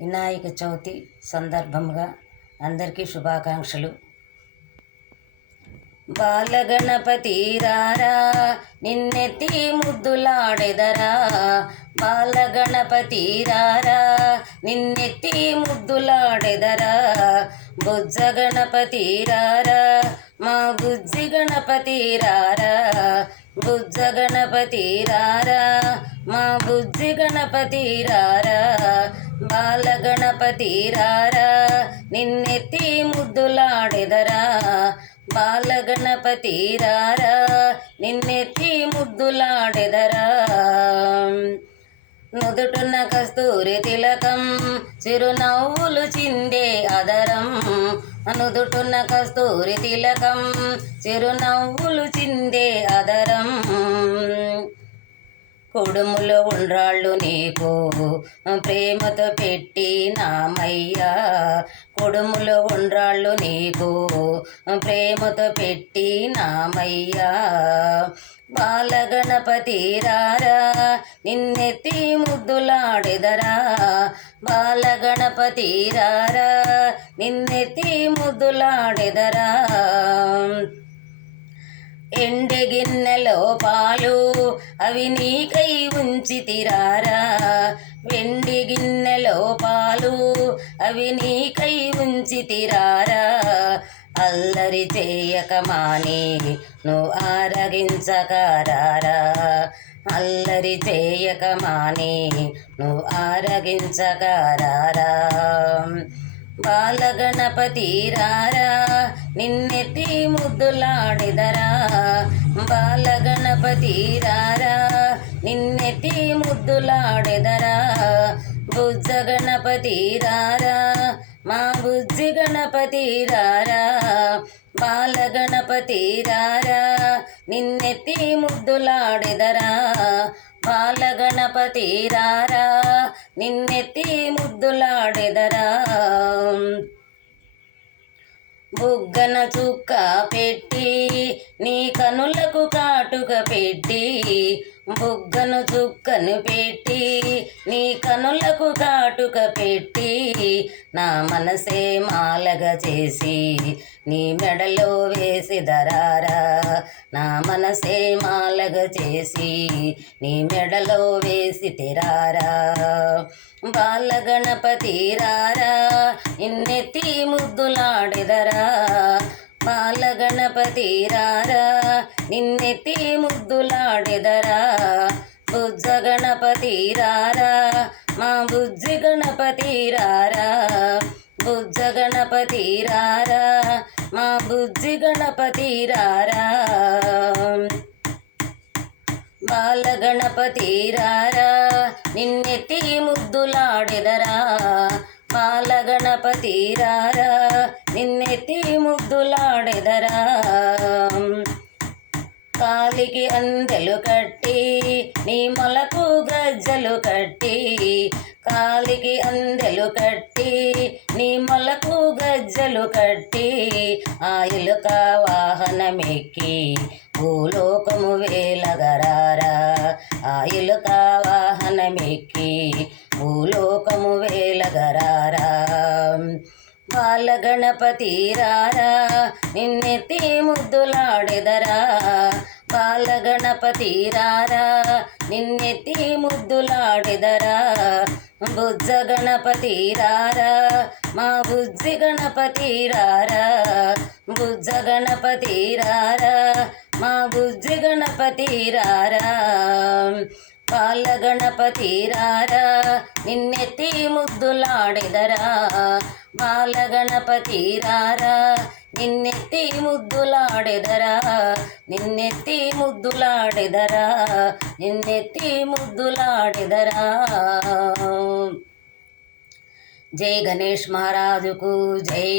వినాయక చవితి సందర్భంగా అందరికీ శుభాకాంక్షలు. బాలగణపతి రారా నిన్నెత్తి ముద్దులాడెదరా, బాలగణపతి రారా నిన్నెత్తి ముద్దులాడెదరా, బుజ్జ గణపతి రారా మా బుజ్జి గణపతి రారా, బుజ్జ గణపతి రారా మా బుజ్జి గణపతి రారా, బాలగణపతి రారా నిన్నెత్తి ముద్దులాడెదరా, బాలగణపతి రారా నిన్నెత్తి ముద్దులాడెదరా. నుదుటున్న కస్తూరి తిలకం చిరునవ్వులు చిందే అదరం, నుదుటున్న కస్తూరి తిలకం చిరునవ్వులు చిందే అదరం, కుడుములో ఉండ్రాళ్ళు నీకు ప్రేమతో పెట్టి నామయ్యా, కుడుములో ఉండ్రాళ్ళు నీకు ప్రేమతో పెట్టి నామయ్యా, బాలగణపతి రారా నిన్నెత్తి ముద్దులాడెదరా, బాలగణపతి రారా నిన్నెత్తి ముద్దులాడెదరా. ఎండి గిన్నెలో పాలు అవి నీకై ఉంచితిరారా, వెండి గిన్నెలో పాలు అవి నీకై ఉంచితిరారా, అల్లరి చేయక మాని నువ్వు ఆరగించకారారా, అల్లరి చేయక మాని నువ్వు ఆరగించకారారా, బాలగణపతి రారా నిన్నెత్తి ముద్దులాడెదరా, బాలగణపతి రారా నిన్నెత్తి ముద్దులాడెదరా, బుజ్జ గణపతి రారా మా బుజ్జి గణపతి రారా, బాలగణపతి రారా నిన్నెత్తి ముద్దులాడెదరా, బాలగణపతి రారా నిన్నెత్తి ముద్దులాడెదరా. బుగ్గన చుక్క పెట్టి నీ కనులకు కాటుక పెట్టి, బుగ్గను చుక్కను పెట్టి నీ కనులకు కాటుక పెట్టి, నా మనసే మాలగా చేసి నీ మెడలో వేసిదరారా, నా మనసే మాలగా చేసి నీ మెడలో వేసి తెరారా, బాలగణపతి రారా నిన్నెత్తి ముద్దులాడెదరా, బాలగణపతి రారా నిన్నెత్తి ముద్దులాడెదరా, బుజ్జ గణపతి రారా మా బుజ్జి గణపతి రారా, బుజ్జ గణపతి రారా మా బుజ్జి గణపతి రారా, బాలగణపతి రారా నిన్నెత్తి ముద్దులాడెదరా, బాలగణపతి రారా నిన్నెత్తి ముద్దులాడెదరా. కాలికి అందెలు కట్టి నీ మొలకు గజ్జలు కట్టి, కాలికి అందెలు కట్టి నీ మొలకు గజ్జలు కట్టి, ఆయులుక వాహనమెక్కి భూలోకము వేలగరారా, ఆయులుక వాహనమెక్కి భూలోకము వేలగరారా, బాలగణపతి రారా నిన్నెత్తి ముద్దులాడెదరా, బాలగణపతి రారా నిన్నెత్తి ముద్దులాడెదరా, బుజ్జ గణపతి రారా మా బుజ్జి గణపతి రారా, బుజ్జ గణపతి రారా మా బుజ్జి గణపతి రారా, బాలగణపతి రారా నిన్నెత్తి ముద్దులాడెదరా, బాలగణపతి రారా నిన్నెత్తి ముద్దులాడెదరా, నిన్నెత్తి ముద్దులాడెదరా, నిన్నెత్తి ముద్దులాడెదరా. జై గణేష్ మహారాజుకు జై.